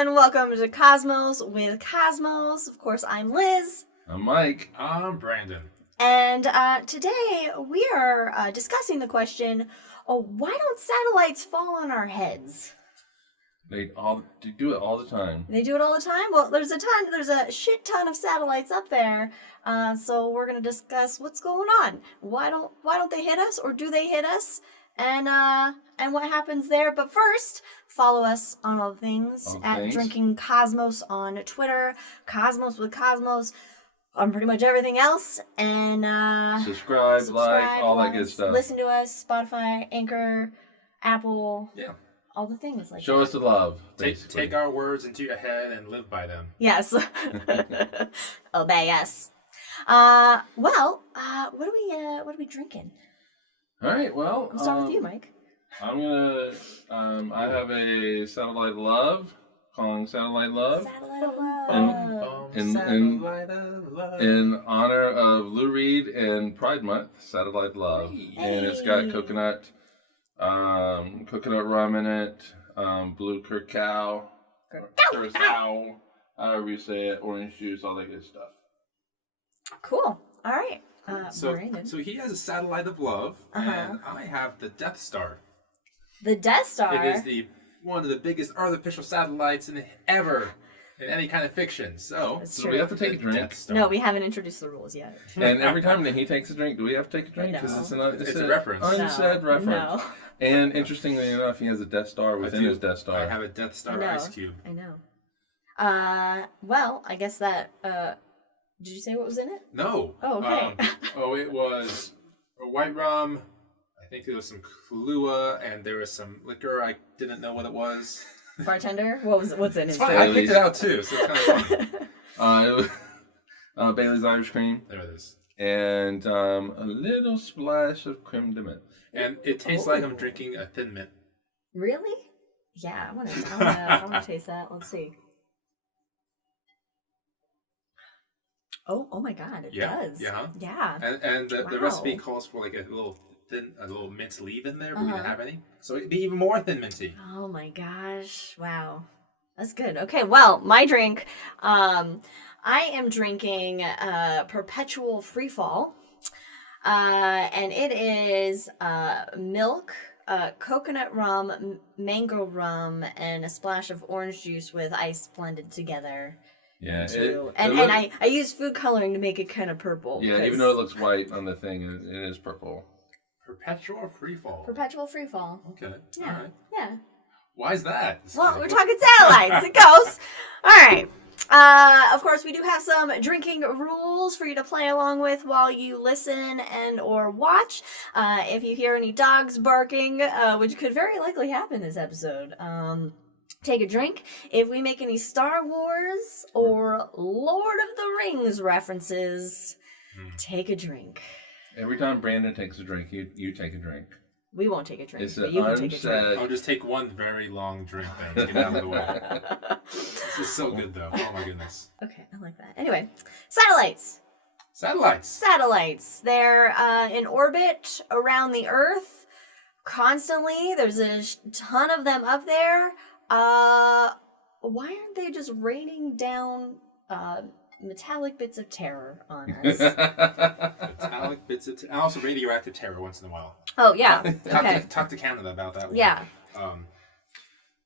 and welcome to Cosmos with Cosmos. Of course, I'm Liz. I'm Mike. I'm Brandon. And today we are discussing the question, why don't satellites fall on our heads? They do it all the time. They do it all the time? Well, there's a shit ton of satellites up there. So we're going to discuss what's going on. Why don't they hit us, or do they hit us? And what happens there. But first, follow us on all things at Drinking Cosmos on Twitter, Cosmos with Cosmos on pretty much everything else, and subscribe, like, all that good stuff. Listen to us, Spotify, Anchor, Apple, all the things like Show that. us the love. Take our words into your head and live by them. Yes. Obey us. What are we drinking? All right, well, I'll start with you, Mike. I'm gonna. I have a Satellite Love, calling Satellite Love. Satellite of Love. In honor of Lou Reed and Pride Month, Satellite Love, and it's got coconut rum in it, blue curacao, however you say it, orange juice, all that good stuff. Cool. All right. So he has a Satellite of Love, and I have the Death Star. The Death Star. It is one of the biggest artificial satellites ever in any kind of fiction. So we have to take a drink. No, we haven't introduced the rules yet. And every time that he takes a drink, do we have to take a drink? Because it's a reference. Unsaid reference. No. And interestingly enough, he has a Death Star within his Death Star. I have a Death Star ice cube. I know. Well, I guess that. Did you say what was in it? No. Oh, okay. It was a white rum. I think there was some Kahlua, and there was some liquor. I didn't know what it was. Bartender? What's in it? It's funny. I picked it out too, so it's kind of fun. It was Bailey's Irish Cream. There it is. And a little splash of creme de menthe. And it tastes like I'm drinking a Thin Mint. Really? Yeah, I want to taste that. Let's see. Oh my God! It does. Yeah. Yeah. And the recipe calls for like a little mint leaf in there, but we didn't have any, so it'd be even more thin minty. Oh my gosh! Wow, that's good. Okay, well, my drink, I am drinking Perpetual Freefall, and it is milk, coconut rum, mango rum, and a splash of orange juice with ice blended together. Yeah, I use food coloring to make it kind of purple. Yeah, even though it looks white on the thing, it is purple. Perpetual Freefall. Perpetual Freefall. Okay. Yeah. All right. Yeah. Why is that? Well, we're talking satellites. It goes. All right. Of course, we do have some drinking rules for you to play along with while you listen and or watch. If you hear any dogs barking, which could very likely happen this episode, take a drink. If we make any Star Wars or Lord of the Rings references, take a drink. Every time Brandon takes a drink, you take a drink. We won't take a drink, It's but you can take a drink. I'll just take one very long drink then to get out of the way. This is so good though. Oh my goodness. Okay, I like that. Anyway, satellites. Satellites. They're in orbit around the Earth constantly. There's a ton of them up there. Why aren't they just raining down metallic bits of terror on us? Metallic bits of terror. And also radioactive terror once in a while. Oh, yeah. Okay. Talk to Canada about that one. Yeah.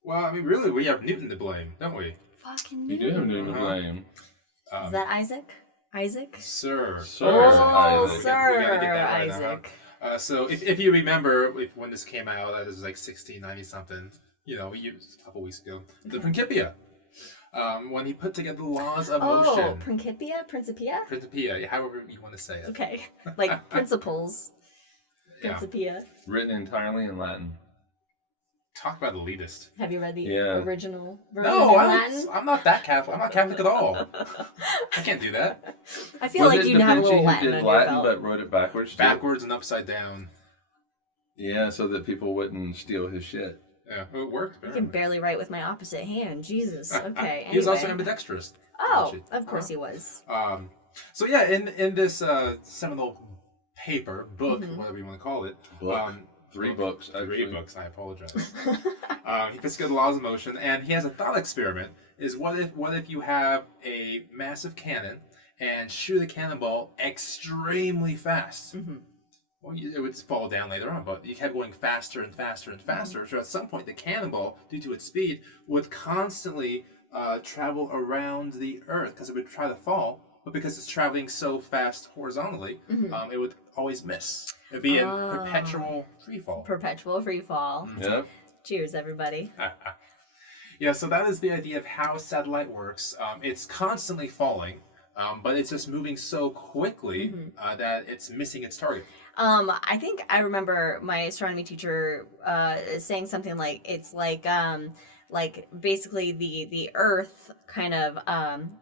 Well, I mean, really, we have Newton to blame, don't we? Fucking We do have Newton to blame. Is that Isaac? Isaac? Sir. Oh, Isaac. Sir We gotta get that right Isaac. now. So if you remember when this came out, that was like 1690-something, a couple weeks ago, the Principia. When he put together the laws of motion. Oh, Principia? Principia, however you want to say it. Okay. Like principles. Principia. Written entirely in Latin. Talk about elitist. Have you read the original version No, in Latin? I'm not that Catholic. I'm not Catholic at all. I can't do that. I feel like you'd have a little Latin did on Latin your belt. but wrote it backwards too? Backwards and upside down. Yeah, so that people wouldn't steal his shit. Yeah, it worked. I can barely write with my opposite hand. Jesus. Okay. He was also anyway. ambidextrous. Oh, of course he was. So yeah, in this seminal book, whatever you want to call it. Three books. Three books, I apologize. He puts together the laws of motion, and he has a thought experiment is what if you have a massive cannon and shoot a cannonball extremely fast? Mm-hmm. Well, it would fall down later on, but you kept going faster and faster and faster. So at some point, the cannonball, due to its speed, would constantly travel around the Earth because it would try to fall. But because it's traveling so fast horizontally, it would always miss. It would be in perpetual freefall. Perpetual freefall. Yep. Cheers, everybody. Yeah, so that is the idea of how satellite works. It's constantly falling, but it's just moving so quickly that it's missing its target. I think I remember my astronomy teacher saying something like it's like basically the Earth kind of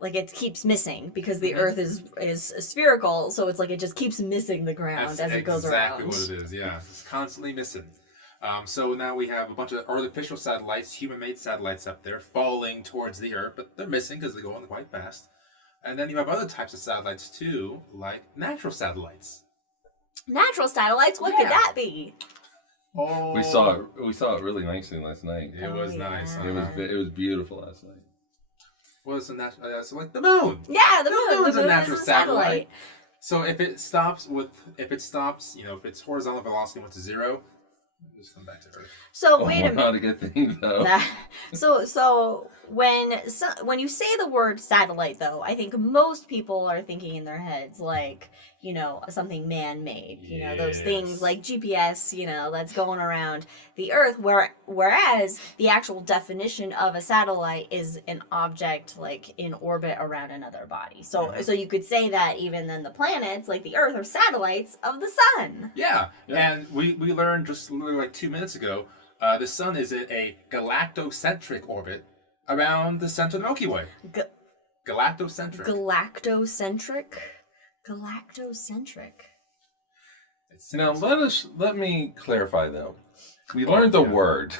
like it keeps missing because the Earth is spherical, so it's like it just keeps missing the ground as it goes around. Exactly what it is. Yeah, it's constantly missing. So now we have a bunch of artificial satellites, human-made satellites up there falling towards the Earth, but they're missing because they're going quite fast. And then you have other types of satellites too, like natural satellites. Natural satellites? What could that be? Oh, We saw it really nicely last night. It was nice. It was beautiful last night. What is the natural? So like the moon. Yeah, the moon. moon's The moon a natural is a satellite. So if it stops, if its horizontal velocity went to 0, just come back to Earth. So wait a minute. Not a good thing though. So when you say the word satellite, though, I think most people are thinking in their heads like, something man-made, those things like GPS, that's going around the Earth, whereas the actual definition of a satellite is an object like in orbit around another body. So you could say that even then the planets like the Earth are satellites of the sun. Yeah. And we learned just literally like 2 minutes ago, the sun is in a galactocentric orbit around the center of the Milky Way. Galactocentric. Galactocentric. Now let me clarify though. We learned the word.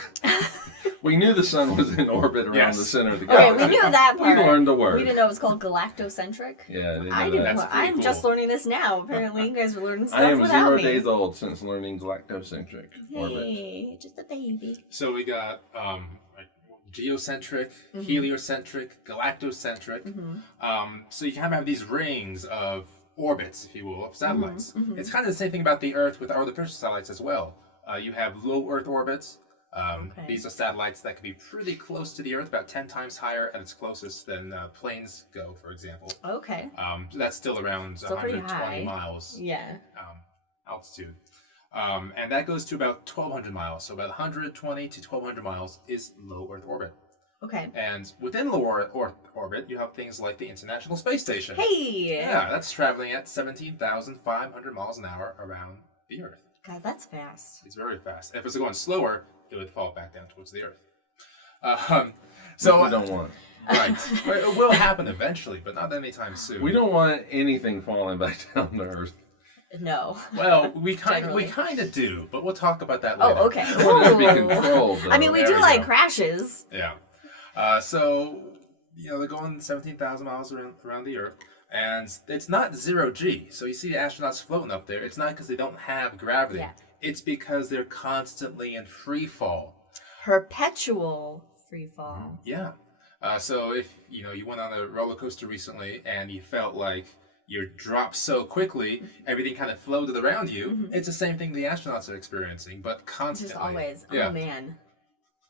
We knew the sun was in orbit around the center of the galaxy. Okay, we knew that part. We learned the word. We didn't know it was called galactocentric. Yeah, I didn't. That's I'm pretty just cool. learning this now. Apparently, you guys were learning stuff I am without 0 me. days old since learning galactocentric orbit. Hey, just a baby. So we got geocentric, heliocentric, galactocentric. So you kind of have these rings of orbits, if you will, of satellites. It's kind of the same thing about the Earth with artificial satellites as well. You have low Earth orbits. These are satellites that can be pretty close to the Earth, about 10 times higher at its closest than planes go, for example. Okay. That's still around So pretty 120 high. miles Yeah. altitude. And that goes to about 1,200 miles. So about 120 to 1,200 miles is low Earth orbit. Okay. And within low Earth orbit, you have things like the International Space Station. Hey. Yeah, that's traveling at 17,500 miles an hour around the Earth. God, that's fast. It's very fast. If it's going slower, it would fall back down towards the Earth. So we don't want. Right. It will happen eventually, but not anytime soon. We don't want anything falling back down to Earth. No. Well, we kind of do, but we'll talk about that later. Oh, okay. We want it to be Ooh. controlled, though. I mean, we There do we like go. crashes. Yeah. So, they're going 17,000 miles around the Earth, and it's not 0G. So you see the astronauts floating up there. It's not because they don't have gravity. Yeah. It's because they're constantly in free fall. Perpetual freefall. Yeah. So if you went on a roller coaster recently and you felt like you dropped so quickly, everything kind of floated around you. It's the same thing the astronauts are experiencing, but constantly. Just always. Yeah. Oh, man.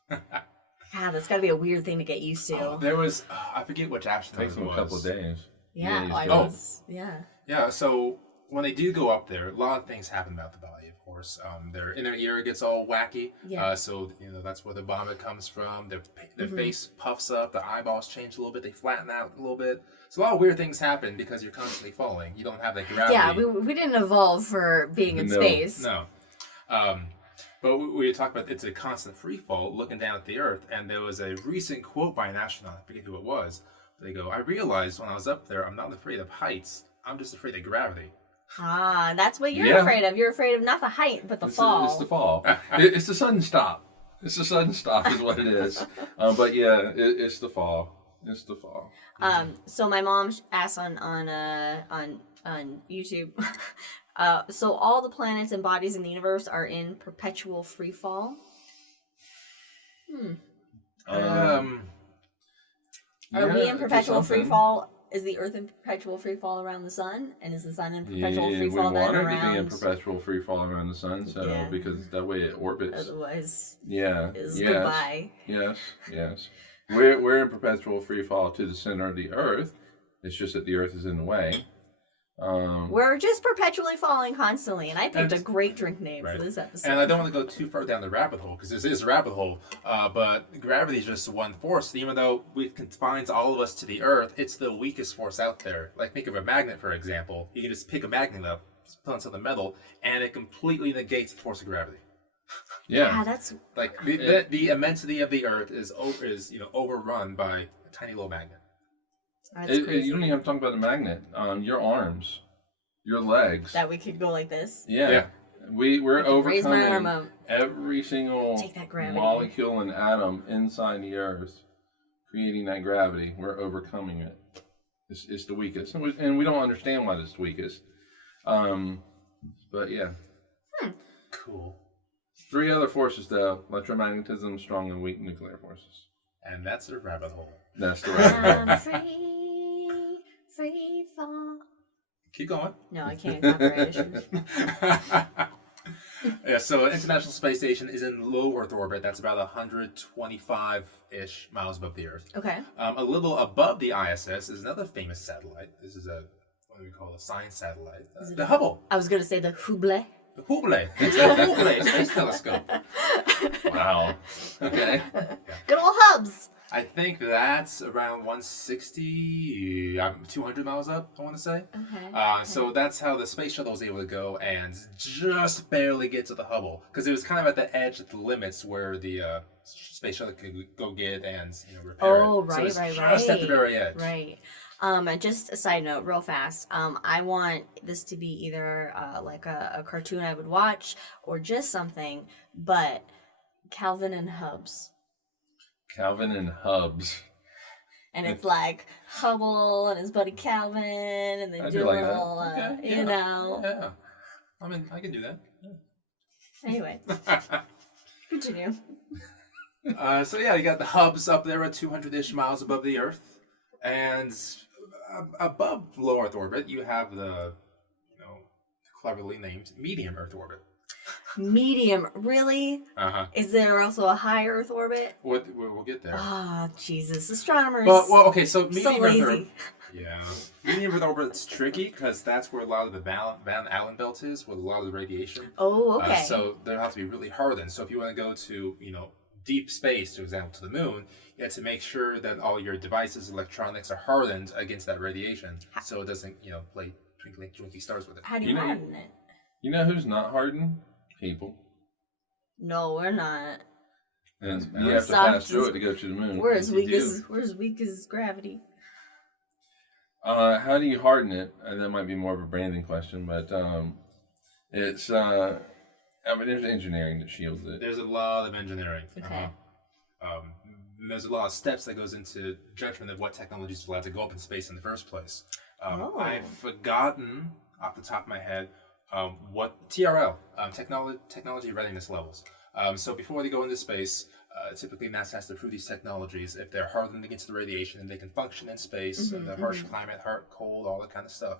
God, that's got to be a weird thing to get used to. There was, I forget which astronaut Takes it them was. a couple of days. Yeah. Yeah, I so- was. Yeah. Yeah, so when they do go up there, a lot of things happen about the body, of course. Their inner ear gets all wacky. Yeah. So, that's where the vomit comes from. Their face puffs up, their eyeballs change a little bit, they flatten out a little bit. So a lot of weird things happen because you're constantly falling. You don't have that gravity. Yeah, we didn't evolve for being in No. space. No. But we talked about it's a constant free fall looking down at the Earth, and there was a recent quote by an astronaut, I forget who it was. They go, I realized when I was up there, I'm not afraid of heights, I'm just afraid of gravity. Ah, that's what you're Yeah. afraid of. You're afraid of not the height, but the fall. It's the fall. It's the sudden stop. It's the sudden stop is what it is. But yeah, it's the fall. It's the fall. So my mom asked on YouTube. So all the planets and bodies in the universe are in perpetual free fall. Are we in for perpetual something. free fall? Is the Earth in perpetual free fall around the sun? And is the sun in perpetual free fall we then want it around? to be in perpetual free fall around the sun, so because that way it orbits. Otherwise, yes, goodbye. Yes. We're in perpetual free fall to the center of the Earth. It's just that the Earth is in the way. We're just perpetually falling constantly, and I picked a great drink name for this episode. And I don't want to go too far down the rabbit hole, because this is a rabbit hole, but gravity is just one force. Even though it confines all of us to the Earth, it's the weakest force out there. Like, think of a magnet, for example. You can just pick a magnet up, put on some metal, and it completely negates the force of gravity. Yeah, that's... Like, the immensity of the Earth is overrun by a tiny little magnet. That's crazy. You don't even have to talk about the magnet. Your arms, your legs. That we could go like this. Yeah. We're raise my arm overcoming up. every single Take that gravity. molecule and atom inside the Earth, creating that gravity. We're overcoming it. It's the weakest, and we don't understand why it's the weakest. But yeah. Cool. 3 other forces though: electromagnetism, strong and weak nuclear forces. And that's a rabbit hole. That's the rabbit hole. Free fall. Keep going. No, I can't. Copyright issues. Yeah, so International Space Station is in low Earth orbit. That's about 125-ish miles above the Earth. Okay. A little above the ISS is another famous satellite. This is what do we call a science satellite? The Hubble. I was going to say the Hubble. The Hubble. It's the Hubble Space Telescope. Wow. Okay. Good old hubs. I think that's around 160, 200 miles up, I want to say. Okay. So that's how the space shuttle was able to go and just barely get to the Hubble. Because it was kind of at the edge, at the limits where the space shuttle could go get and repair it. Oh, right. Just at the very edge. Right. Just a side note, real fast. I want this to be either like a cartoon I would watch or just something, but Calvin and Hobbes. Calvin and Hobbes. And it's like Hubble and his buddy Calvin, and then do a little, you know. Yeah. I mean, I can do that. Yeah. Anyway. Continue. So yeah, you got the hubs up there at 200-ish miles above the Earth. And above low Earth orbit, you have the, cleverly named medium Earth orbit. Medium, really? Uh-huh. Is there also a high Earth orbit? We'll get there. Ah, Jesus, astronomers. Well, okay, so medium so lazy. Earth orbit. Yeah, medium Earth orbit's tricky because that's where a lot of the Van Allen belt is, with a lot of the radiation. Oh, okay. So they have to be really hardened. So if you want to go to, deep space, for example, to the moon, you have to make sure that all your devices, electronics, are hardened against that radiation, so it doesn't, play twinkly stars with it. How do you harden it? You know who's not hardened? People. No, we're not. And you have to pass through it to go to the moon. We're as weak as gravity. How do you harden it? That might be more of a branding question, but it's there's engineering that shields it. There's a lot of engineering. Okay. There's a lot of steps that goes into judgment of what technology is allowed to go up in space in the first place. I've forgotten off the top of my head what TRL, technology readiness levels. So before they go into space, typically NASA has to prove these technologies if they're hardened against the radiation and they can function in space, and the harsh climate, hot, cold, all that kind of stuff,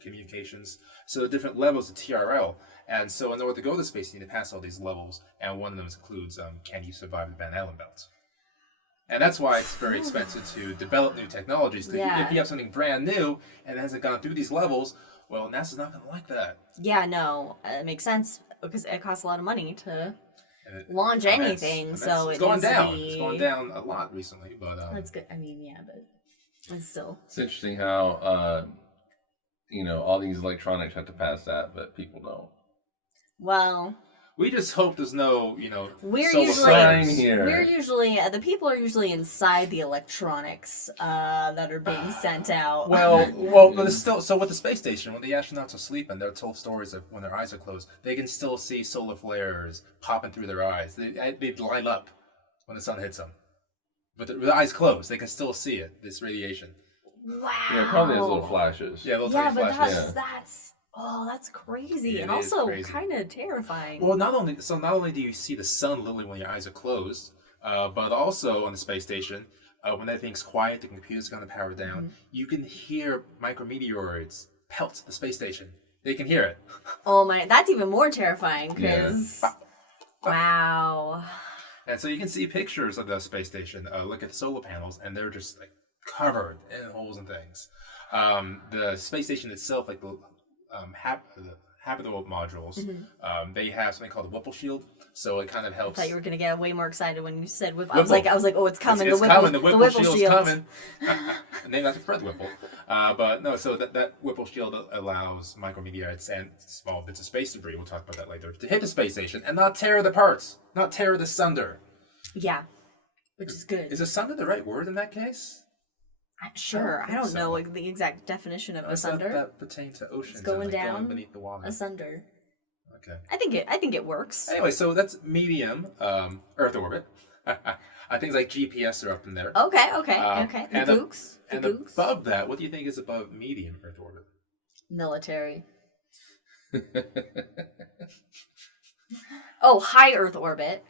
communications. So the different levels of TRL. And so in order to go to space, you need to pass all these levels, and one of them includes can you survive the Van Allen belt? And that's why it's very expensive to develop new technologies. Yeah. If you have something brand new and it hasn't gone through these levels, well, NASA's not going to like that. Yeah, no, it makes sense because it costs a lot of money to launch anything. So it's going down. It's going down a lot recently, but that's good. I mean, yeah, but still. It's interesting how all these electronics have to pass that, but people don't. Well, we just hope there's no, we're usually the people are usually inside the electronics that are being sent out. Well, but it's still, so with the space station, when the astronauts are sleeping, they're told stories of when their eyes are closed, they can still see solar flares popping through their eyes. They light up when the sun hits them. But with the eyes closed, they can still see it, this radiation. Wow. Yeah, probably has little flashes. Yeah, little That's flashes. that's crazy, and it is also crazy. kind of terrifying. Well, not only do you see the sun literally when your eyes are closed, but also on the space station, When everything's quiet, the computer's going to power down. You can hear micrometeoroids pelt the space station. They can hear it. Oh my, that's even more terrifying because, wow. And so you can see pictures of the space station. Look at the solar panels, and they're just like covered in holes and things. The space station itself, like the habitable modules, they have something called the Whipple shield. So it kind of helps. I thought you were gonna get way more excited when you said Whipple. I was like, oh, it's coming. It's the Whipple, coming. The Whipple shield's shield. coming. Named after Fred Whipple. But no, so that Whipple shield allows micrometeorites and small bits of space debris, we'll talk about that later, to hit the space station and not tear it apart, not tear it asunder. Yeah, which is good. Is asunder the right word in that case? Sure, I don't know the exact definition of asunder. That pertain to oceans. It's going and, down going beneath the water. Asunder. Okay. I think it works. Anyway, so that's medium Earth orbit. Things like GPS are up in there. Okay. The and gooks. And above that, what do you think is above medium Earth orbit? Military. Oh, high Earth orbit.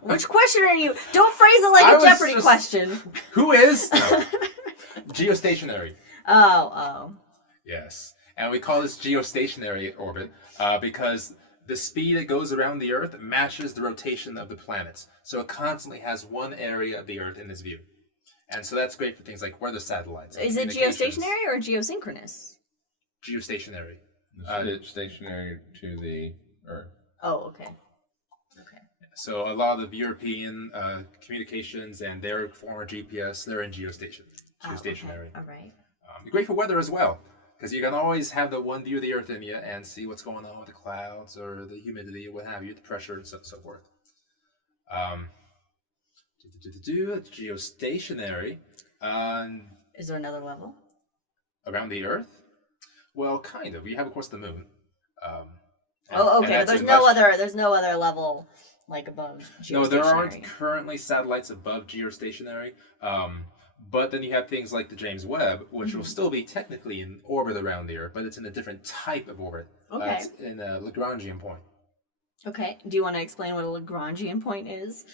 Which question are you? Don't phrase it like a Jeopardy question. Who is? No. Geostationary. Oh. Yes. And we call this geostationary orbit because the speed it goes around the Earth matches the rotation of the planets. So it constantly has one area of the Earth in its view. And so that's great for things like weather satellites. Is it geostationary or geosynchronous? Geostationary. It's stationary to the Earth. Oh, okay. So a lot of European communications and their former GPS, they're in geostationary. Okay. All right. Great for weather as well. Because you can always have the one view of the Earth in you and see what's going on with the clouds or the humidity or what have you, the pressure and so forth. Geostationary. Is there another level? Around the Earth? Well, kind of. We have, of course, the moon. Okay. There's no other level like above geostationary. No, there aren't currently satellites above geostationary. But then you have things like the James Webb, which will still be technically in orbit around the Earth, but it's in a different type of orbit. Okay. It's in a Lagrangian point. Okay. Do you want to explain what a Lagrangian point is?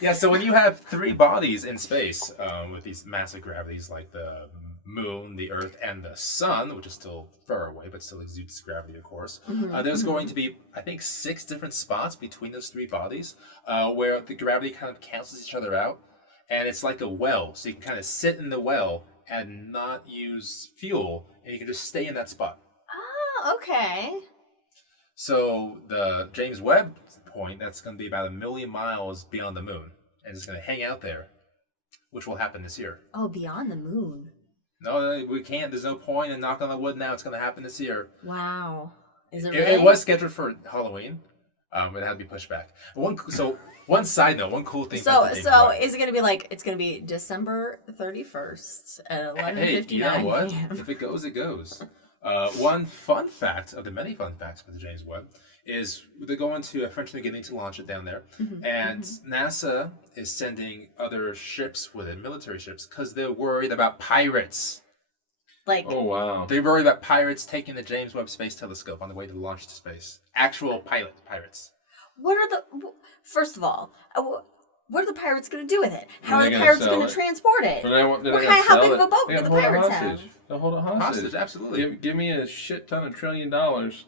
Yeah, so when you have three bodies in space with these massive gravities like the moon, the Earth, and the sun, which is still far away, but still exudes gravity, of course, there's going to be, I think, 6 different spots between those 3 bodies where the gravity kind of cancels each other out. And it's like a well, so you can kind of sit in the well and not use fuel, and you can just stay in that spot. Oh, okay. So the James Webb point, that's going to be about 1 million miles beyond the moon, and it's going to hang out there, which will happen this year. Oh, beyond the moon. No, we can't. There's no point, and knock on the wood now, it's going to happen this year. Wow. Is it really? It was scheduled for Halloween, but it had to be pushed back. One side note, one cool thing. So is it going to be like, it's going to be December 31st at 11:59 Hey, you know what? p.m. If it goes, it goes. One fun fact of the many fun facts about the James Webb is they're going to a French New Guinea to launch it down there. And NASA is sending other ships with it, military ships, because they're worried about pirates. Like, oh, wow. They're worried about pirates taking the James Webb Space Telescope on the way to launch to space. Actual pirates. First of all, what are the pirates going to do with it? How are the pirates going to transport it? How big of a boat do the pirates have? They'll hold it hostage. Absolutely. Give me a shit ton of $1 trillion.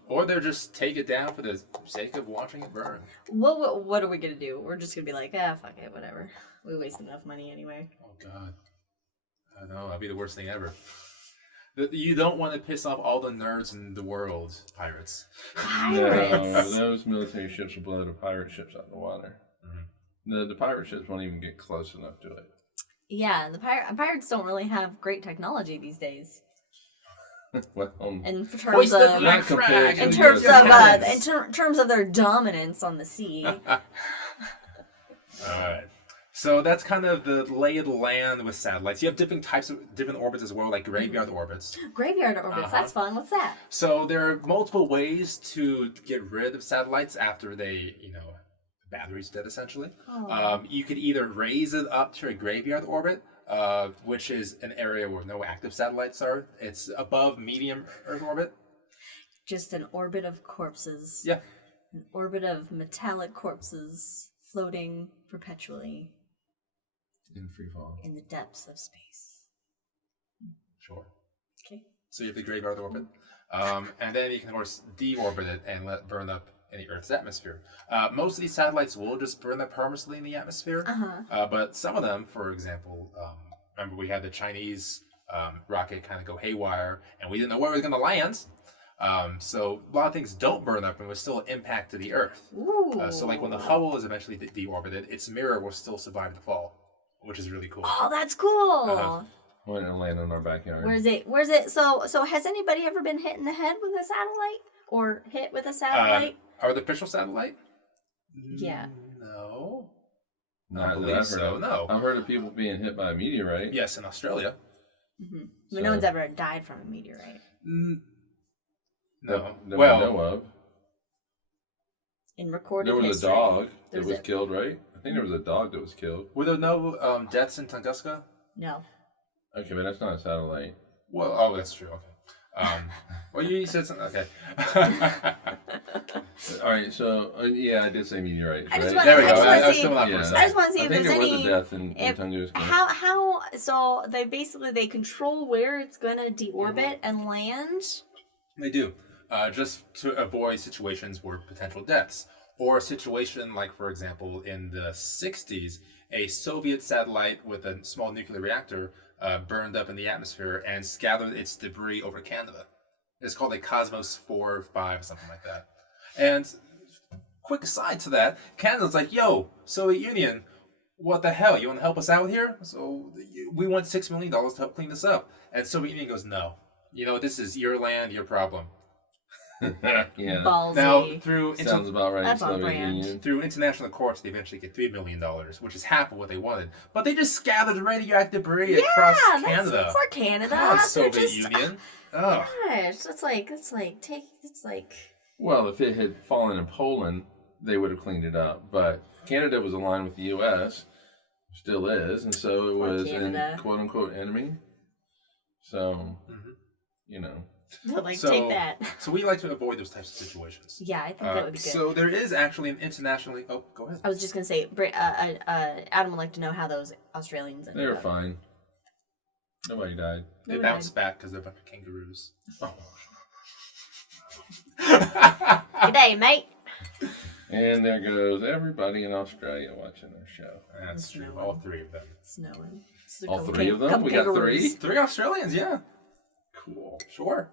Or they'll just take it down for the sake of watching it burn. What are we going to do? We're just going to be like, fuck it, whatever. We waste enough money anyway. Oh, God. I know, that'd be the worst thing ever. You don't want to piss off all the nerds in the world, pirates. Pirates? No, those military ships will blow the pirate ships out of the water. The pirate ships won't even get close enough to it. Yeah, the pirates don't really have great technology these days. Well, in terms of their dominance on the sea. All right. So that's kind of the lay of the land with satellites. You have different orbits as well, like graveyard orbits. Graveyard orbits, that's fun. What's that? So there are multiple ways to get rid of satellites after they, battery's dead essentially. You could either raise it up to a graveyard orbit, which is an area where no active satellites are. It's above medium Earth orbit. Just an orbit of corpses. Yeah. An orbit of metallic corpses floating perpetually. In free fall. In the depths of space. Sure. Okay. So you have the graveyard orbit. And then you can, of course, deorbit it and let it burn up in the Earth's atmosphere. Most of these satellites will just burn up permanently in the atmosphere. But some of them, for example, remember we had the Chinese rocket kind of go haywire, and we didn't know where it was going to land. So a lot of things don't burn up and will still impact to the Earth. So like when the Hubble is eventually deorbited, its mirror will still survive the fall, which is really cool. Oh, that's cool. When it land in our backyard. Where's it? So has anybody ever been hit in the head with a satellite? Or hit with a satellite? Artificial satellite? Yeah. No. Not I believe so, no. I've heard of people being hit by a meteorite. Yes, in Australia. But no one's ever died from a meteorite. No. That we Well, know of. In recorded There was history, a dog that there's was killed, right? I think there was a dog that was killed. were there no deaths in Tunguska? No. Okay, but that's not a satellite. Well, oh, that's true. Okay. Well, you said something. Okay. All right, so yeah, I did say meteorite. I just right? wanna- There we I go. just wanna I was see- still not for a Yeah. I second. just want to see I if think there's there was any. a death in if- Tunguska. how so they basically control where it's gonna deorbit and land. They do. Just to avoid situations where potential deaths. Or a situation like, for example, in the 60s, a Soviet satellite with a small nuclear reactor burned up in the atmosphere and scattered its debris over Canada. It's called a Cosmos 4 or 5, something like that. And quick aside to that, Canada's like, yo, Soviet Union, what the hell? You want to help us out here? So we want $6 million to help clean this up. And Soviet Union goes, no. You know, this is your land, your problem. Yeah. Ballsy. Now, through Sounds about right. That's on Soviet brand. Union. through international courts, they eventually get $3 million, which is half of what they wanted. But they just scattered radioactive debris across that's Canada. for Canada. Come on, They're Soviet just- Union. Ugh. Gosh, it's like Well, if it had fallen in Poland, they would have cleaned it up. But Canada was aligned with the U.S., still is, and so it was Canada. an quote-unquote enemy. So, you know. take that. So we like to avoid those types of situations. Yeah, I think that would be good. So there is actually an internationally... Oh, go ahead. I was just gonna say, Adam would like to know how those Australians ended They were up. fine. Nobody died. They Nobody bounced back because they're a bunch of kangaroos. Good day, mate. And there goes everybody in Australia watching our show. That's true. snowing. All three of them. Snowing. All three of them? We got three? 3 Australians, yeah. Cool. Sure.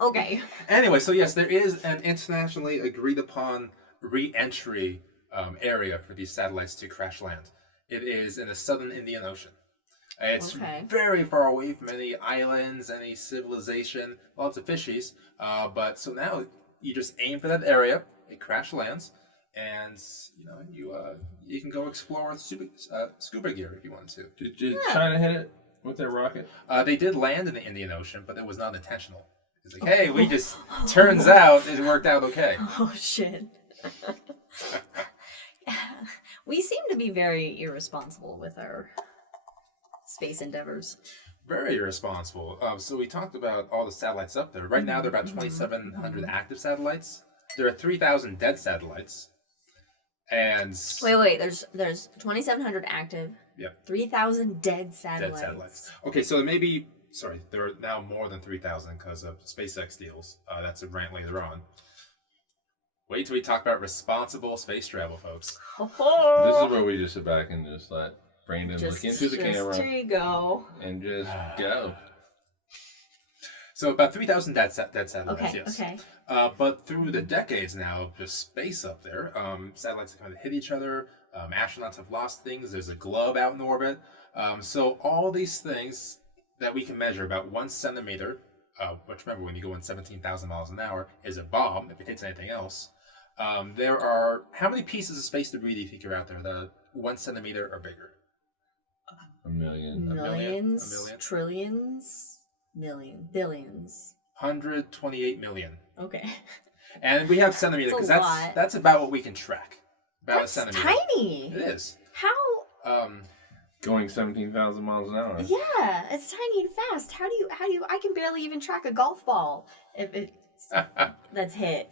Okay. Anyway, so yes, there is an internationally agreed upon re-entry area for these satellites to crash land. It is in the southern Indian Ocean. It's Okay. very far away from any islands, any civilization, lots of fishies. But so now you just aim for that area, it crash lands, and you can go explore with scuba gear if you want to. Did China hit it with their rocket? They did land in the Indian Ocean, but it was not intentional. It's like, hey, we just turns out it worked out okay. Oh shit. We seem to be very irresponsible with our space endeavors. Very irresponsible. So we talked about all the satellites up there. Right now, there are about 2,700 active satellites. There are 3,000 dead satellites. And Wait. There's 2,700 active. Yep. 3,000 dead satellites. dead satellites. Okay, so there are now more than 3,000 because of SpaceX deals. That's a rant later on. Wait till we talk about responsible space travel, folks. This is where we just sit back and just let Brandon look into the camera There you go. and just go. So about 3,000 dead satellites, Okay. yes. Okay. But through the decades now of just space up there, satellites have kind of hit each other. Astronauts have lost things. There's a glove out in orbit. So all these things that we can measure, about 1 centimeter, which remember when you go in 17,000 miles an hour, is a bomb if it hits anything else. There are, how many pieces of space debris do you think are out there that 1 centimeter or bigger? A million. Millions, A million? trillions, billions. 128 million. Okay. And we have centimeter That's a because lot. that's about what we can track. About That's a centimeter. tiny. It is. How? Going 17,000 miles an hour. Yeah, it's tiny and fast. How do you? I can barely even track a golf ball if it's that's hit.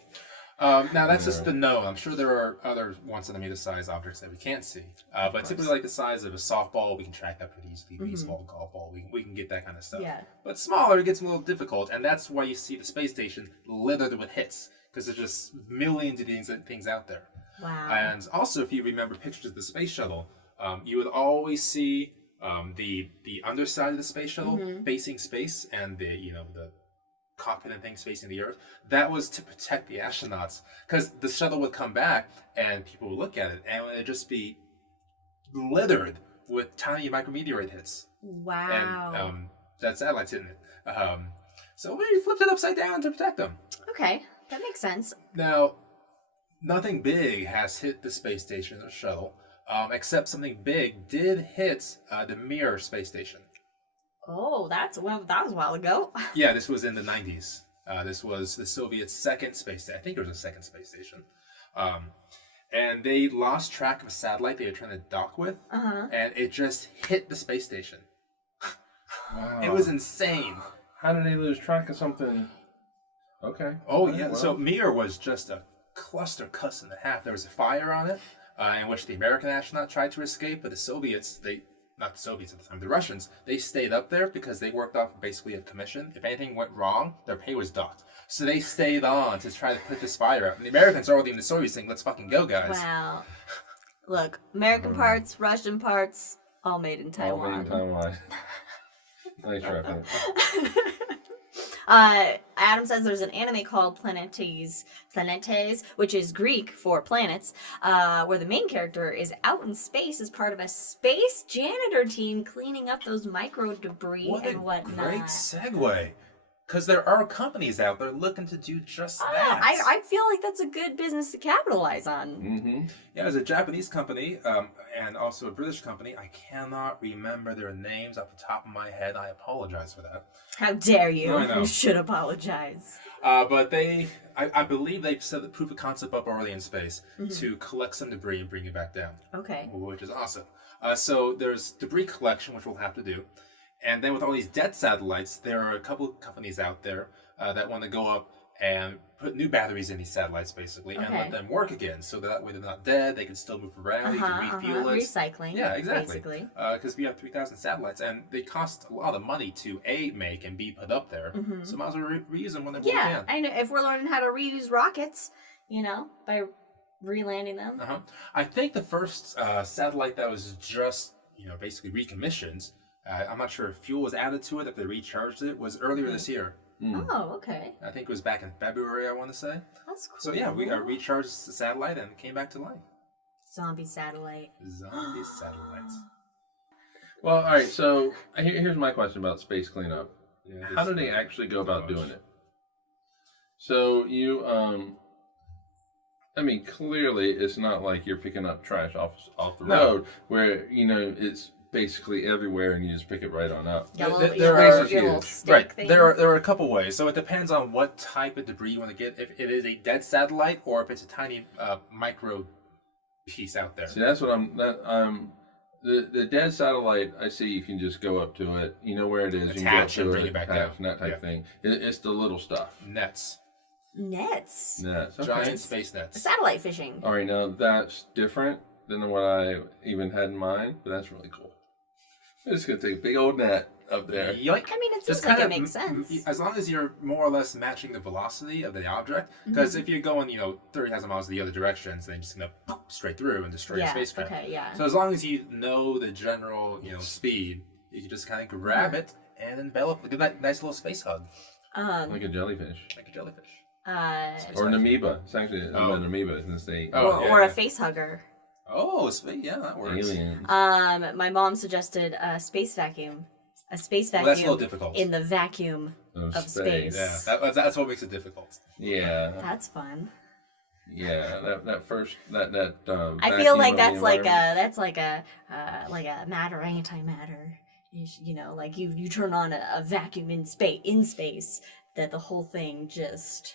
Now that's just the known. I'm sure there are other 1 centimeter size objects that we can't see. But typically like the size of a softball, we can track that pretty easily. Baseball, golf ball, we can get that kind of stuff. Yeah. But smaller, it gets a little difficult, and that's why you see the space station littered with hits, because there's just millions of things out there. Wow. And also, if you remember pictures of the space shuttle, you would always see the underside of the space shuttle facing space, and the cockpit and things facing the Earth. That was to protect the astronauts, because the shuttle would come back and people would look at it and it would just be littered with tiny micrometeorite hits. Wow. And that satellite's hitting it. So we flipped it upside down to protect them. Okay, that makes sense. Now, nothing big has hit the space station or shuttle, except something big did hit the Mir space station. Oh, that was a while ago. Yeah, this was in the 90s. This was the Soviets' second space station. I think it was a second space station. And they lost track of a satellite they were trying to dock with, and it just hit the space station. Wow. It was insane. How did they lose track of something? Okay. Oh, Right, yeah. well. So Mir was just a cluster cuss and a half. There was a fire on it, in which the American astronaut tried to escape, but the Soviets, not the Soviets at the time, the Russians, they stayed up there because they worked off basically a commission. If anything went wrong, their pay was docked. So they stayed on to try to put this fire out. And the Americans are already in the Soviets saying, let's fucking go, guys. Wow. Look, American parts, Russian parts, all made in Taiwan. All made in Taiwan. Nice reference. Adam says there's an anime called Planetes, which is Greek for planets, where the main character is out in space as part of a space janitor team cleaning up those micro debris and whatnot. Great segue. Because there are companies out there looking to do just that. I feel like that's a good business to capitalize on. Mm-hmm. Yeah, there's a Japanese company and also a British company. I cannot remember their names off the top of my head. I apologize for that. How dare you? No, I know. You should apologize. But I believe they've set the proof of concept up already in space to collect some debris and bring it back down. Okay. Which is awesome. So there's debris collection, which we'll have to do. And then with all these dead satellites, there are a couple of companies out there that want to go up and put new batteries in these satellites, basically, and let them work again. So that way they're not dead, they can still move around, you can refuel it. Recycling. Yeah, exactly. Basically. Because we have 3,000 satellites, and they cost a lot of money to, A, make and B, put up there. So might as well reuse them whenever we can. Yeah, I know. If we're learning how to reuse rockets, by relanding them. I think the first satellite that was just, basically recommissioned, I'm not sure if fuel was added to it, if they recharged it, was earlier this year. Oh, okay. I think it was back in February, I want to say. That's cool. So yeah, we recharged the satellite and it came back to life. Zombie satellite. Zombie satellites. Well, all right. So here's my question about space cleanup. Yeah, How do they actually go about doing it? So you, clearly it's not like you're picking up trash off the road where it's basically everywhere and you just pick it right on up. There are a couple ways. So it depends on what type of debris you want to get. If it is a dead satellite or if it's a tiny micro piece out there. See, that's what the dead satellite, I see you can just go up to it. You know where it is. Attach you can go up to and bring it back down. That type of thing. It's the little stuff. Nets. Nets. Okay. Giant space nets. Satellite fishing. All right, now that's different than what I even had in mind, but that's really cool. I'm just going to take a big old net up there. Yoink. I mean, it seems like it makes sense. As long as you're more or less matching the velocity of the object. Because if you're going, 30,000 miles the other directions, then you're just going to pop straight through and destroy your spacecraft. Okay, yeah. So as long as you know the general, speed, you can just kind of grab it and envelop it. Do that nice little space hug. Like a jellyfish. Like a jellyfish. Or an amoeba. It's actually an amoeba since they... or a face hugger. Oh, yeah, that works. Aliens. My mom suggested a space vacuum. A space vacuum That's a little difficult. in the vacuum of space. Yeah, that's what makes it difficult. Yeah. That's fun. Yeah, that I feel like that's like a matter antimatter. Like you turn on a vacuum in space that the whole thing just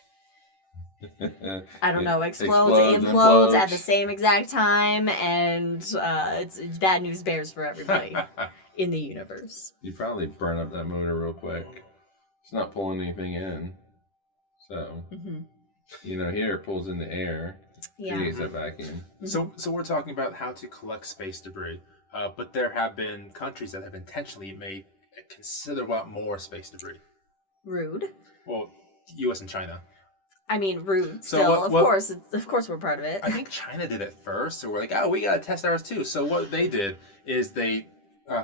I don't know, explodes, implodes at the same exact time, and it's bad news bears for everybody in the universe. You probably burn up that motor real quick. It's not pulling anything in, so. Here it pulls in the air. Yeah. Creates that vacuum. So we're talking about how to collect space debris, but there have been countries that have intentionally made a considerable amount more space debris. Rude. Well, U.S. and China. I mean, rude. So Still, what- of course, we're part of it. I think China did it first, so we're like, oh, we gotta test ours too. So what they did is they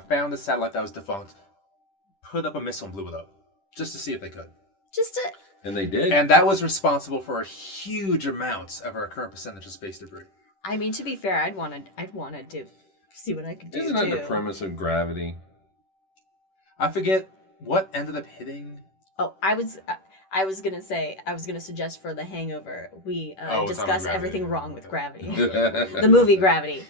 found a satellite that was defunct, put up a missile and blew it up, just to see if they could. Just to. And they did. And that was responsible for a huge amount of our current percentage of space debris. I mean, to be fair, I'd wanted to see what I could do. Isn't that the premise of gravity? I forget what ended up hitting. Oh, I was gonna suggest for The Hangover we discuss Gravity. everything wrong with Gravity, the movie Gravity.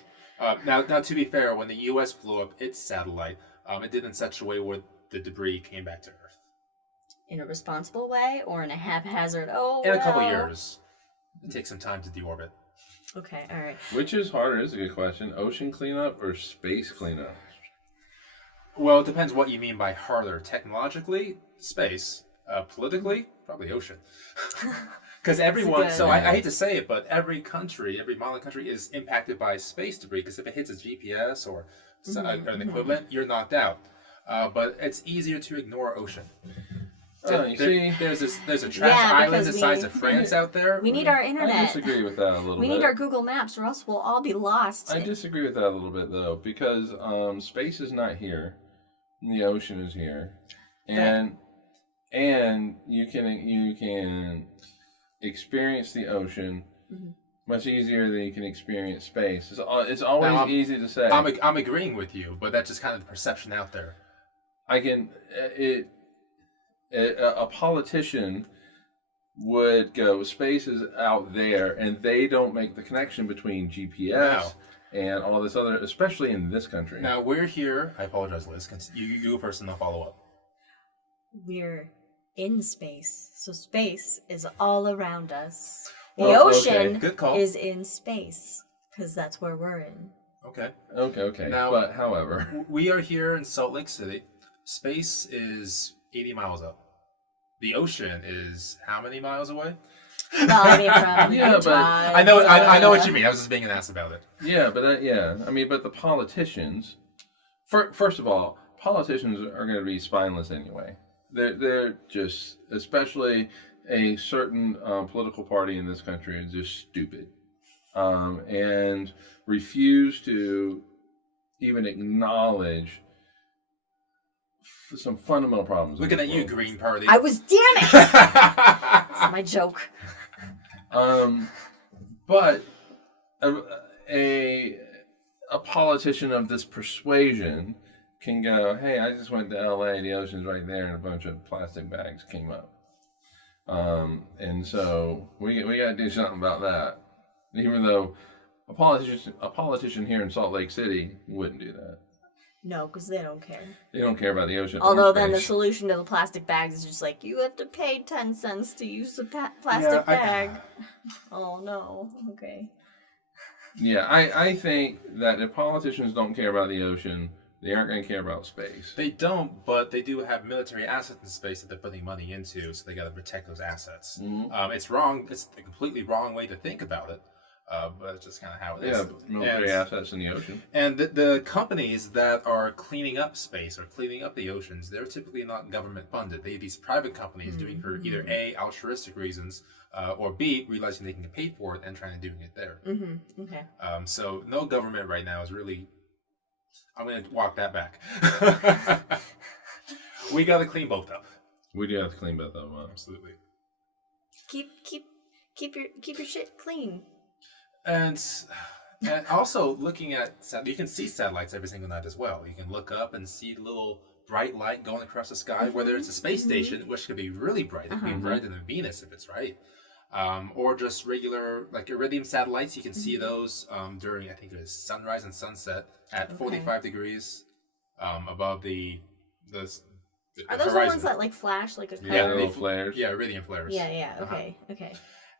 Now, to be fair, when the U.S. blew up its satellite, it did in such a way where the debris came back to Earth. In a responsible way or in a haphazard? In a couple years. It takes some time to deorbit. Okay, all right. Which is harder? Is a good question. Ocean cleanup or space cleanup? Well, it depends what you mean by harder. Technologically, space. Politically, probably ocean. Because everyone, so I hate to say it, but every modern country is impacted by space debris, because if it hits a GPS or an equivalent, you're knocked out. But it's easier to ignore ocean. There's a trash island the size of France out there. We need our internet. I disagree with that a little bit. We need our Google Maps, or else we'll all be lost. I disagree with that a little bit, though, because space is not here, and the ocean is here, and you can experience the ocean much easier than you can experience space. It's always easy to say. I'm agreeing with you, but that's just kind of the perception out there. A politician would go, space is out there, and they don't make the connection between GPS and all this other, especially in this country. Now, we're here. I apologize, Liz. You go first and I'll follow up. We're in space, so space is all around us. The ocean Good call. is in space, because that's where we're in. Okay. Now, but however, we are here in Salt Lake City. Space is 80 miles up. The ocean is how many miles away? Well, I mean, from Utah, I know what you mean. I was just being an ass about it. Yeah, but but the politicians, first of all, politicians are going to be spineless anyway. They're just, especially a certain political party in this country, is just stupid, and refuse to even acknowledge some fundamental problems. Looking at you, Green Party. I was, damn it! That's my joke. But a politician of this persuasion can go, hey, I just went to L.A., the ocean's right there, and a bunch of plastic bags came up. And so we got to do something about that. Even though a politician here in Salt Lake City wouldn't do that. No, because they don't care. They don't care about the ocean. Although then the solution to the plastic bags is just like, you have to pay 10 cents to use a plastic bag. Oh, no. Okay. Yeah, I think that if politicians don't care about the ocean, they aren't going to care about space. They don't, but they do have military assets in space that they're putting money into, so they got to protect those assets. Mm-hmm. It's wrong. It's a completely wrong way to think about it. But it's just kind of how it is. Yeah, military assets in the ocean. And the companies that are cleaning up space or cleaning up the oceans, they're typically not government funded. They're these private companies doing for either A, altruistic reasons, or B, realizing they can get paid for it and trying to doing it there. Mm-hmm. Okay. So no government right now is really... I'm going to walk that back. We got to clean both up. We do have to clean both of them up. Absolutely. Keep your shit clean. And also looking at, you can see satellites every single night as well. You can look up and see the little bright light going across the sky, whether it's a space station, which could be really bright. It could be brighter than Venus if it's right. Or just regular, like iridium satellites. You can see those during, I think it is sunrise and sunset at 45 degrees above the Are those horizon. the ones that like flash like a color? Yeah, little flares. Yeah, iridium flares. Yeah. Okay.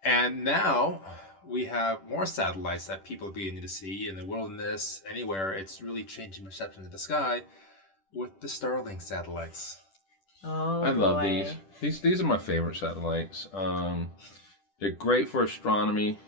And now we have more satellites that people are beginning to see in the wilderness, anywhere. It's really changing perception of the sky with the Starlink satellites. Oh, I love these. These are my favorite satellites. They're great for astronomy.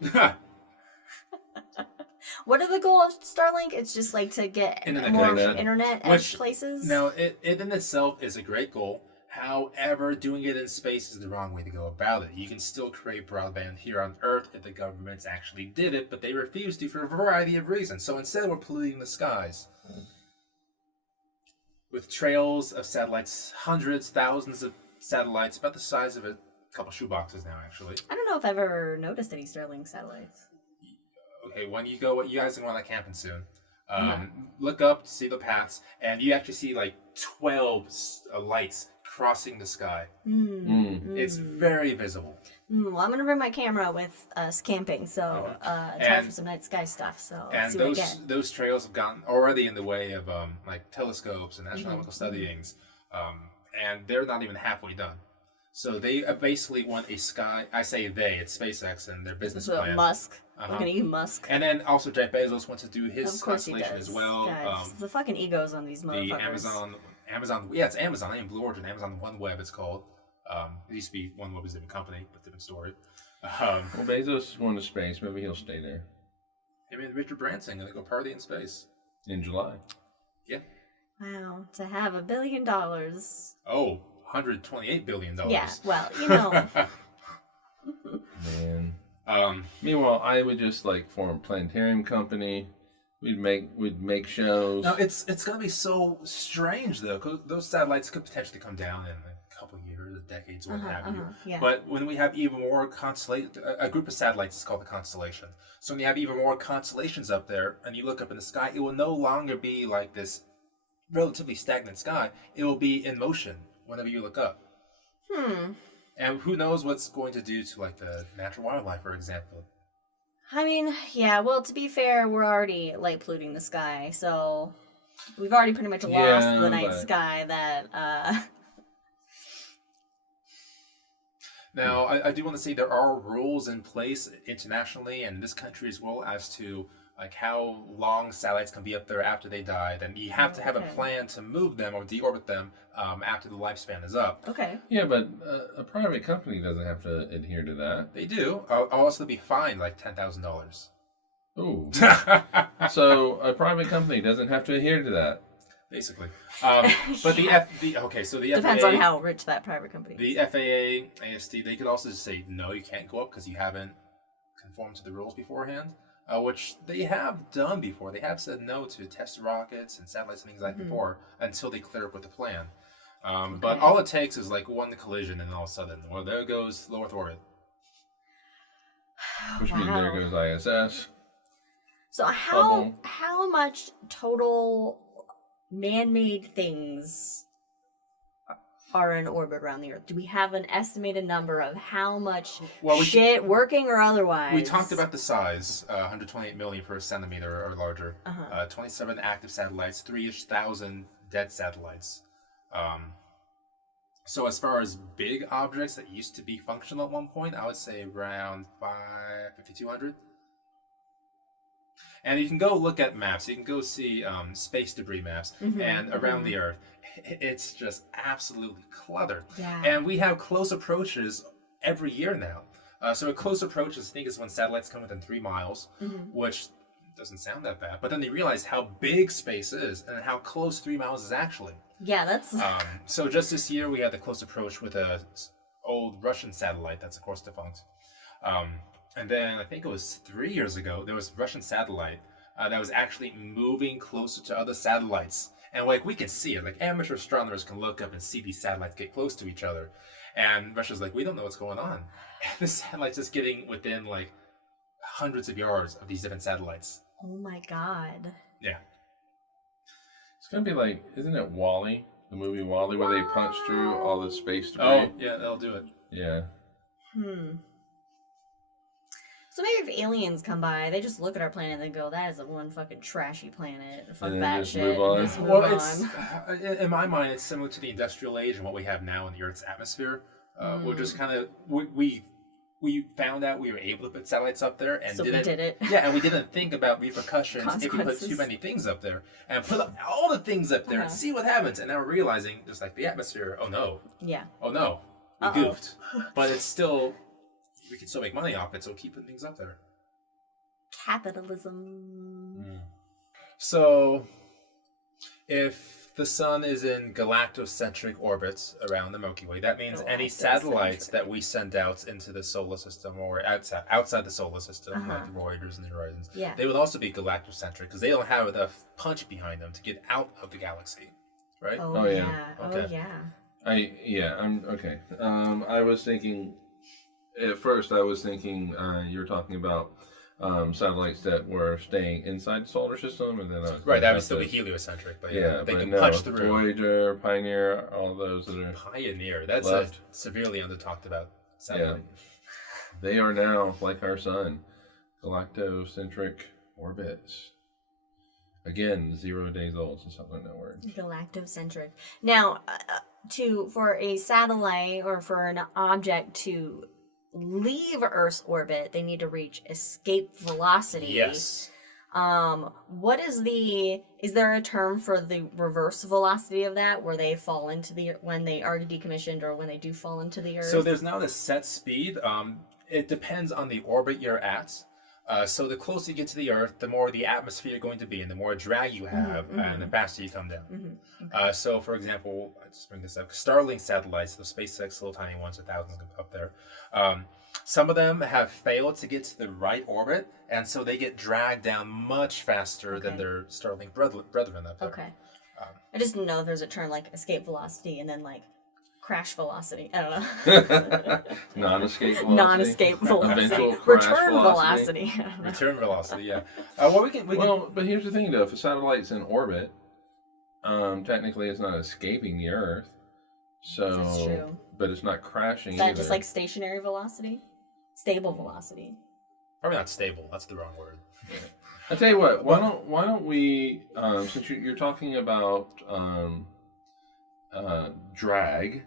What are the goal of Starlink? It's just like to get more internet at places? Now, it in itself is a great goal. However, doing it in space is the wrong way to go about it. You can still create broadband here on Earth if the governments actually did it, but they refuse to for a variety of reasons. So instead, we're polluting the skies with trails of satellites, hundreds, thousands of satellites, about the size of a couple shoeboxes now, actually. I don't know if I've ever noticed any Starlink satellites. Okay, when you go, you guys are going to camping soon. Look up, see the paths, and you actually see like 12 lights crossing the sky. It's very visible. Well, I'm going to bring my camera with us camping, so try for some night sky stuff. So and see what I get. Those trails have gotten already in the way of like telescopes and astronomical studyings, and they're not even halfway done. So they basically want a sky. I say they. It's SpaceX and their business plan. Musk. We're gonna eat Musk. And then also Jeff Bezos wants to do his constellation as well. Guys, the fucking egos on these motherfuckers. The Amazon. Yeah, it's Amazon. Ain't Blue Origin. Amazon OneWeb. It's called. It used to be OneWeb is a different company, but different story. Well, Bezos is going to space. Maybe he'll stay there. Him and Richard Branson gonna go party in space in July. Yeah. Wow, to have $1 billion. Oh, $128 billion. Yeah, well, you know. Man. Meanwhile, I would just like form a planetarium company. We'd make shows. No, it's gonna be so strange though, because those satellites could potentially come down in a couple of years, decades, what have you. Yeah. But when we have even more a group of satellites is called the constellation. So when you have even more constellations up there, and you look up in the sky, it will no longer be like this relatively stagnant sky. It will be in motion whenever you look up. And who knows what's going to do to like the natural wildlife, for example. I mean, yeah, well, to be fair, we're already light polluting the sky, so we've already pretty much lost the night sky that, Now, I do want to say there are rules in place internationally and in this country as well as to like how long satellites can be up there after they die. Then you have to have a plan to move them or deorbit them after the lifespan is up. Okay. Yeah, but a private company doesn't have to adhere to that. They do. I'll also be fined like $10,000. Ooh. So a private company doesn't have to adhere to that. Basically. But the depends FAA, on how rich that private company is. The FAA, AST, they could also just say, no, you can't go up because you haven't conformed to the rules beforehand. Which they have done before. They have said no to test rockets and satellites and things like that before until they clear up with the plan. But all it takes is like one collision and all of a sudden, well, there goes low Earth orbit. Which means there goes ISS. So how much total man-made things are in orbit around the Earth? Do we have an estimated number of how much shit, working or otherwise? We talked about the size, 128 million per centimeter or larger. 27 active satellites, 3,000 dead satellites. So as far as big objects that used to be functional at one point, I would say around 5,200. And you can go look at maps. You can go see space debris maps and around the Earth. It's just absolutely cluttered. Yeah. And we have close approaches every year now. So a close approach, I think, is when satellites come within 3 miles, which doesn't sound that bad. But then they realize how big space is and how close 3 miles is actually. Yeah, that's... So just this year, we had the close approach with a old Russian satellite that's, of course, defunct. And then I think it was 3 years ago, there was a Russian satellite that was actually moving closer to other satellites. And like we can see it, like amateur astronomers can look up and see these satellites get close to each other. And Russia's like, we don't know what's going on. And the satellite's just getting within like hundreds of yards of these different satellites. Oh my god. Yeah. It's gonna be like, isn't it WALL-E? The movie WALL-E, where they punch through all the space debris? Oh, yeah, that'll do it. Yeah. So maybe if aliens come by, they just look at our planet and they go, that is a one fucking trashy planet. Fuck And that just shit. move on. Just move Well, on. it's in my mind, it's similar to the industrial age and what we have now in the Earth's atmosphere. We're just kind of we found out we were able to put satellites up there and So we did it. Yeah, and we didn't think about repercussions if we put Consequences. too many things up there and put up all the things up there and see what happens. And now we're realizing, just like the atmosphere, oh no, Yeah. we goofed. But it's still, we can still make money off it, so keep putting things up there. Capitalism. So, if the sun is in galactocentric orbits around the Milky Way, that means any satellites that we send out into the solar system or outside the solar system, like the Voyagers and the Horizons, they would also be galactocentric because they don't have enough punch behind them to get out of the galaxy, right? Oh yeah. Okay. Oh yeah. I'm okay. I was thinking at first. I was thinking you were talking about satellites that were staying inside the solar system, and then that would still be heliocentric, but they can punch through. Voyager, Pioneer, all those that are Pioneer. That's a severely under talked about satellite. Yeah. They are now like our sun, galactocentric orbits. Again, 0 days old since I learned that word. Galactocentric. Now, for a satellite or for an object to leave Earth's orbit, they need to reach escape velocity. Yes. What is there a term for the reverse velocity of that, where they fall into when they are decommissioned or when they do fall into the Earth? So there's not a set speed. It depends on the orbit you're at. So the closer you get to the Earth, the more the atmosphere you're going to be in, the more drag you have, and the faster you come down. Okay. So, for example, I'll just bring this up. Starlink satellites, the SpaceX little tiny ones with thousands up there, some of them have failed to get to the right orbit, and so they get dragged down much faster than their Starlink brethren up there. Okay. I just didn't know if there's a term like escape velocity and then like crash velocity. I don't know. Non-escape velocity. Non-escape velocity. Eventual Return velocity. Return velocity, yeah. But here's the thing, though. If a satellite's in orbit, technically it's not escaping the Earth. So, that's true. But it's not crashing. Is that just like stationary velocity? Stable velocity. Probably not stable. That's the wrong word. I'll tell you what. Why don't we? Since you're talking about drag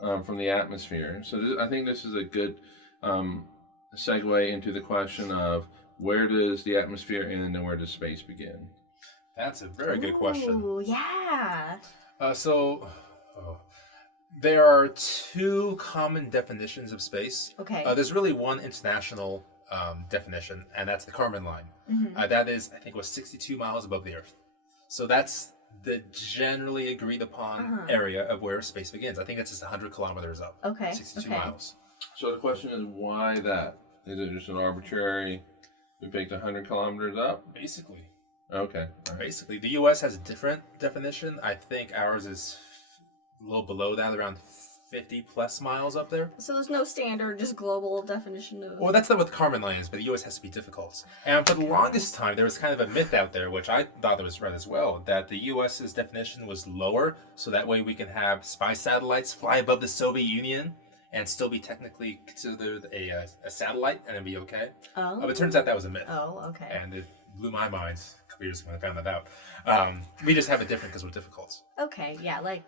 from the atmosphere, so I think this is a good segue into the question of where does the atmosphere end and where does space begin? That's a very good question. Oh yeah. There are two common definitions of space. Okay. There's really one international definition, and that's the Kármán line. That is, I think, was 62 miles above the Earth. So that's the generally agreed upon area of where space begins. I think that's just 100 kilometers up. Okay. 62 miles. So the question is, why that? Is it just an arbitrary? We picked 100 kilometers up. Basically. Okay. Right. Basically, the U.S. has a different definition. I think ours is a little below that, around 50 plus miles up there. So there's no standard, just global definition of... Well, that's not what the Kármán line is, but the U.S. has to be difficult. And for the longest time, there was kind of a myth out there, which I thought was right as well, that the U.S.'s definition was lower, so that way we can have spy satellites fly above the Soviet Union and still be technically considered a satellite, and it'd be okay. Oh. But it turns out that was a myth. Oh, okay. And it blew my mind a couple years ago when I found that out. We just have it different because we're difficult. Okay, yeah, like...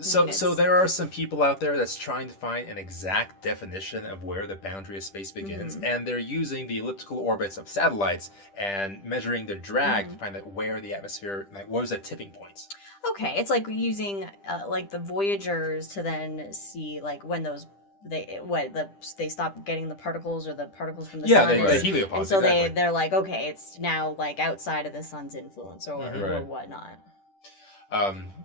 So there are some people out there that's trying to find an exact definition of where the boundary of space begins, and they're using the elliptical orbits of satellites and measuring their drag to find out where the atmosphere, like where's that tipping point. Okay, it's like using like the Voyagers to then see like when those... they stop getting the particles or the particles from the sun. Yeah, the heliopods. And so they're like, okay, it's now like outside of the sun's influence or whatnot.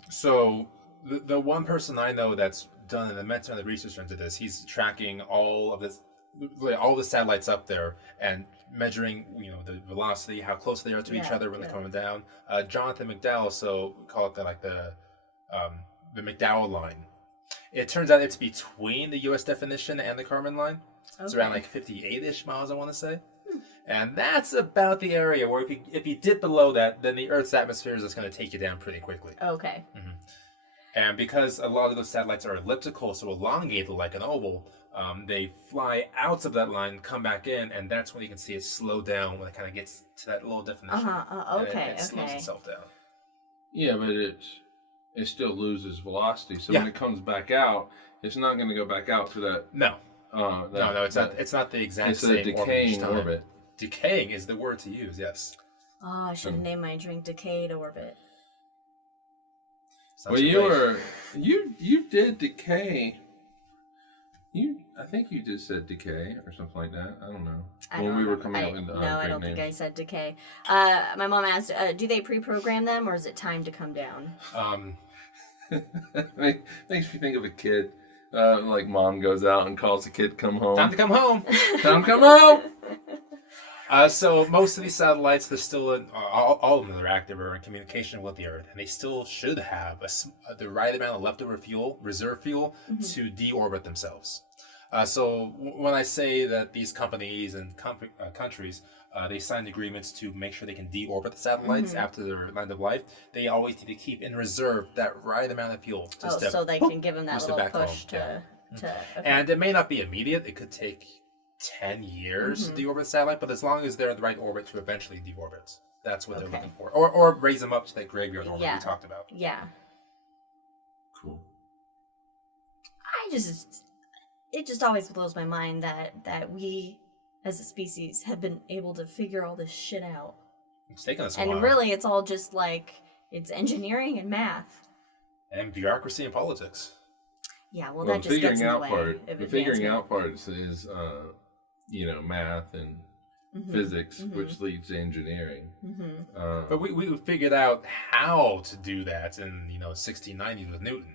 So the one person I know that's done an immense amount of research into this, he's tracking all the satellites up there and measuring, the velocity, how close they are to each other when they're coming down. Jonathan McDowell, so we call it the McDowell line. It turns out it's between the U.S. definition and the Kármán line. Okay. It's around like 58-ish miles, I want to say. And that's about the area where if you dip below that, then the Earth's atmosphere is just going to take you down pretty quickly. Okay. And because a lot of those satellites are elliptical, so elongated like an oval, they fly out of that line, come back in, and that's when you can see it slow down when it kind of gets to that little definition. Okay. It slows itself down. Yeah, but it still loses velocity. So when it comes back out, it's not going to go back out to that. No. It's not the exact same orbit. It's a decaying orbit. Decaying is the word to use, yes. Oh, I should have named my drink Decayed Orbit. Well, you did decay. I think you just said decay or something like that. I don't know. I When don't we were know. coming up with No, I great don't think I names. said decay. My mom asked, do they pre-program them or is it time to come down? Makes me think of a kid. Like mom goes out and calls the kid, come home. Time to come home. Time to come home. So most of these satellites, they're still all of them that are active are in communication with the Earth, and they still should have the right amount of leftover fuel, reserve fuel, to deorbit themselves. So when I say that these companies and countries, they signed agreements to make sure they can deorbit the satellites after their end of life, they always need to keep in reserve that right amount of fuel. So they can give them that boost it little back push home. to okay. And it may not be immediate. It could take 10 years to deorbit the satellite, but as long as they're in the right orbit to eventually deorbit, that's what they're looking for. Or raise them up to that graveyard orbit we talked about. Yeah. Cool. It just always blows my mind that we, as a species, have been able to figure all this shit out. It's taken us a and while. really, it's all just like, it's engineering and math. And bureaucracy and politics. Yeah, well that just gets in the way of the figuring advancement. out part is, math and physics, which leads to engineering. But we figured out how to do that in 1690s with Newton.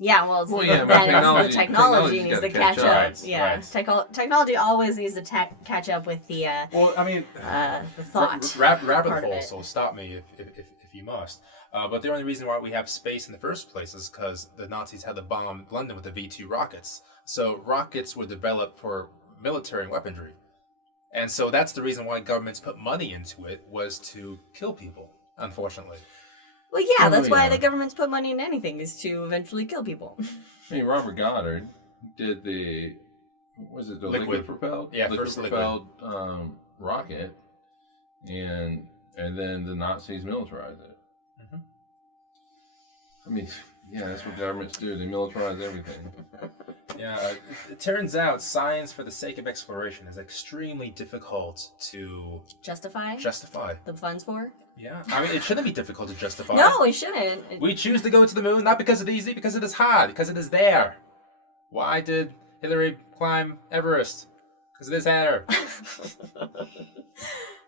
Yeah, well, it's Well, the, yeah, but the technology technology's needs gotta to catch catch up. up. Right, Yeah, right. Technology always needs to catch up with the Well, I mean, the thought. rabbit part of hole. it. So stop me if you must. But the only reason why we have space in the first place is because the Nazis had to bomb London with the V-2 rockets. So rockets were developed for military and weaponry, and so that's the reason why governments put money into it, was to kill people. Unfortunately. Well, yeah, Oh, that's why yeah. the governments put money in anything, is to eventually kill people. I mean, Robert Goddard did the liquid propelled? Yeah, liquid first propelled rocket, and then the Nazis militarized it. I mean, yeah, that's what governments do. They militarize everything. Yeah, it turns out science for the sake of exploration is extremely difficult to Justify the funds for? Yeah, I mean, it shouldn't be difficult to justify. No, it shouldn't. We choose to go to the moon not because it's easy, because it is hard, because it is there. Why did Hillary climb Everest? Because it is there.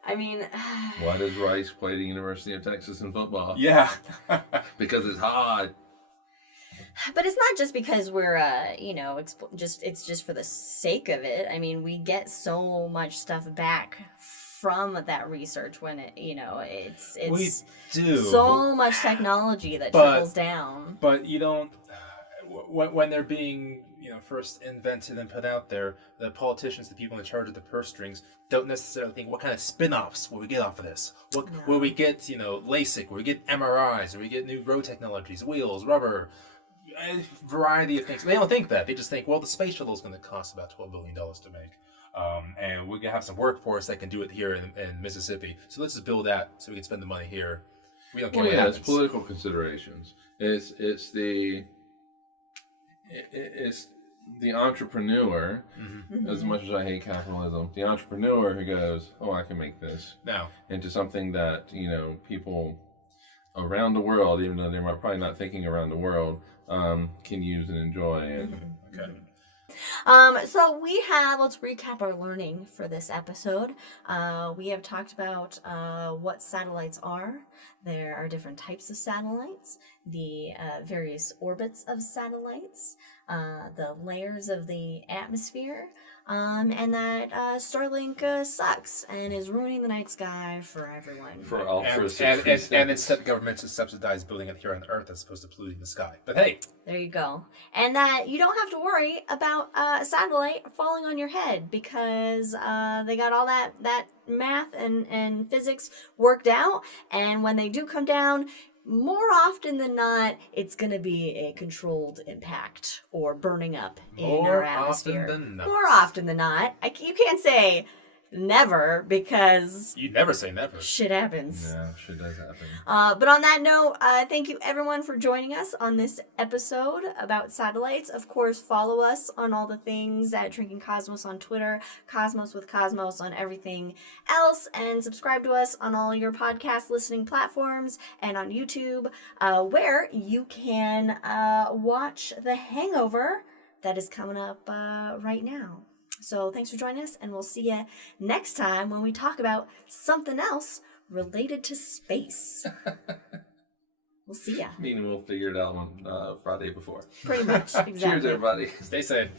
I mean, Why does Rice play the University of Texas in football? Yeah. Because it's hard. but it's not just because we're, it's just for the sake of it. I mean, we get so much stuff back from that research when it's We do. so much technology that trickles down. But you don't, when they're being first invented and put out there, the politicians, the people in charge of the purse strings, don't necessarily think, what kind of spin-offs will we get off of this? Will we get LASIK? Will we get MRIs? Will we get new road technologies, wheels, rubber, a variety of things? They don't think that. They just think, well, the space shuttle is going to cost about $12 billion to make. And we're going to have some workforce that can do it here in Mississippi. So let's just build that so we can spend the money here. We don't care what happens. It's political considerations. It's the entrepreneur, as much as I hate capitalism, the entrepreneur who goes, oh, I can make this into something that, people around the world, even though they're probably not thinking around the world, can use and enjoy. And Okay. So let's recap our learning for this episode. We have talked about what satellites are. There are different types of satellites, the various orbits of satellites, the layers of the atmosphere, and that Starlink sucks and is ruining the night sky for everyone. for Ultra And instead, governments is subsidize building it here on Earth as opposed to polluting the sky. But hey, There you go. And that you don't have to worry about a satellite falling on your head because they got all that math and physics worked out. And when they do come down, more often than not, it's going to be a controlled impact or burning up in our atmosphere. More often than not. You can't say never because you never say never. shit happens. Yeah, shit does happen. But on that note, thank you everyone for joining us on this episode about satellites. Of course, follow us on all the things at Drinking Cosmos on Twitter, Cosmos with Cosmos on everything else, and subscribe to us on all your podcast listening platforms and on YouTube, where you can watch The Hangover that is coming up right now. So thanks for joining us, and we'll see you next time when we talk about something else related to space. We'll see ya. Meaning we'll figure it out on Friday before. Pretty much, exactly. Cheers, everybody. Stay safe.